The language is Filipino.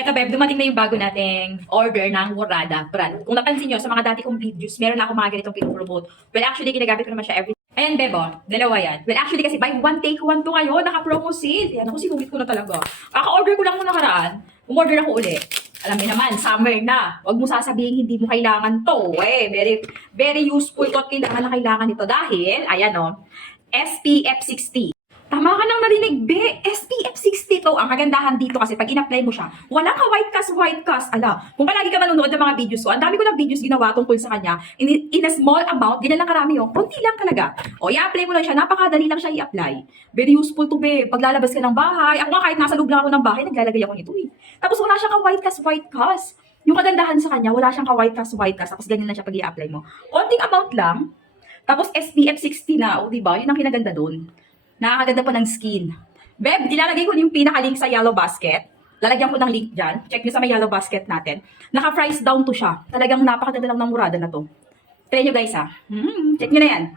Eto, Beb, dumating na yung bago nating order ng Murada brand. Kung napansin nyo, sa mga dati kong videos, meron na ako mga ganitong pinopromote. Well, actually, ginagamit ko naman siya every. Ayan, Beb, oh. Dalawa yan. Well, actually, kasi buy one, take one to ngayon. Naka-promo sale. Yan, ako sinubit ko na talaga. Kaka-order ko lang nung nakaraan. Umorder ako uli. Alam niyo naman, summer na. Huwag mo sasabihin hindi mo kailangan to. Very, very useful to at kailangan ito. Dahil, ayan, oh, SPF 60. Tama ka nang narinig, be. SPF 60 to. Ang kagandahan dito kasi pag in-apply mo siya, walang white cast. Ala, kung palagi ka manonood ng mga videos ko, ang dami ko ng videos ginawa tungkol sa kanya. In a small amount, ganyan lang karami yung, konti lang talaga. O, i-apply mo lang siya, napakadali lang siya i-apply. Very useful to, be. Pag lalabas ka ng bahay, ako nga kahit nasa loob lang ako ng bahay, naglalagay ako nito, eh. Tapos wala siyang white cast. Yung kagandahan sa kanya, wala siyang white cast. Tapos ganyan lang siya pag i-apply mo. Konting amount lang. Tapos SPF 60 na, o, diba? Yun ang kinaganda doon. Nakakaganda pa ng skin. Beb, ilalagay ko yung pinaka-link sa yellow basket. Lalagyan ko ng link dyan. Check nyo sa may yellow basket natin. Naka-price down to siya. Talagang napakaganda lang ng Murada na to. Try nyo guys ha. Check nyo na yan.